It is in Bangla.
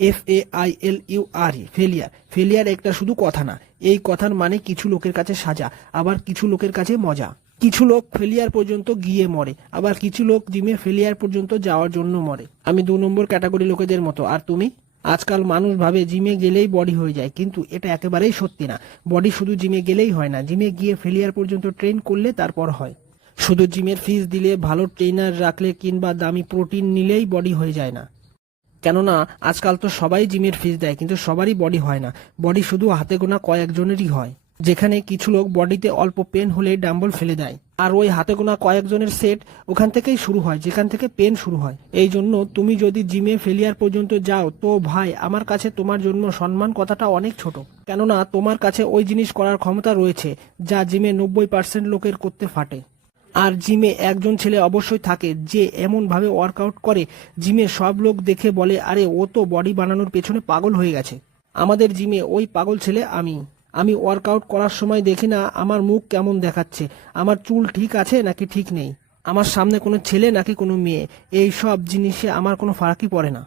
FAILURE, failure. ফেলিয়ার একটা শুধু কথা না, এই কথার মানে কিছু লোকের কাছে সাজা, আবার কিছু লোকের কাছে মজা। কিছু লোক ফেলিয়ার পর্যন্ত গিয়ে মরে, আবার কিছু লোক জিমে ফেলিয়ার পর্যন্ত যাওয়ার জন্য মরে। আমি 2 নম্বর ক্যাটাগরি লোকেদের মতো। আর তুমি? আজকাল মানুষ ভাবে জিমে গেলেই বডি হয়ে যায়, কিন্তু এটা একেবারেই সত্যি না। বডি শুধু জিমে গেলেই হয় না, জিমে গিয়ে ফেলিয়ার পর্যন্ত ট্রেন করলে তারপর হয়। শুধু জিমের ফিস দিলে, ভালো ট্রেনার রাখলে কিংবা দামি প্রোটিন নিলেই বডি হয়ে যায় না। কেননা আজকাল তো সবাই জিমের ফিস দেয়, কিন্তু সবারই বডি হয় না। বডি শুধু হাতে গোনা কয়েকজনেরই হয়। যেখানে কিছু লোক বডিতে অল্প পেন হলে ডাম্বল ফেলে দেয়, আর ওই হাতে গোনা কয়েকজনের সেট ওখান থেকেই শুরু হয়, যেখান থেকে পেন শুরু হয়। এই জন্য তুমি যদি জিমে ফেলিয়ার পর্যন্ত যাও, তো ভাই আমার কাছে তোমার জন্য সম্মান কথাটা অনেক ছোট। কেননা তোমার কাছে ওই জিনিস করার ক্ষমতা রয়েছে যা জিমে 90% লোকের করতে ফাটে। আর জিমে একজন ছেলে অবশ্যই থাকে যে এমন ভাবে ওয়ার্কআউট করে জিমে সব লোক দেখে বলে, আরে ও তো বডি বানানোর পেছনে পাগল হয়ে গেছে। আমাদের জিমে ওই পাগল ছেলে আমি। আমি ওয়ার্কআউট করার সময় দেখি না আমার মুখ কেমন দেখাচ্ছে, আমার চুল ঠিক আছে নাকি ঠিক নেই, আমার সামনে কোনো ছেলে নাকি কোনো মেয়ে, এই সব জিনিসে আমার কোনো ফারাকই পড়ে না।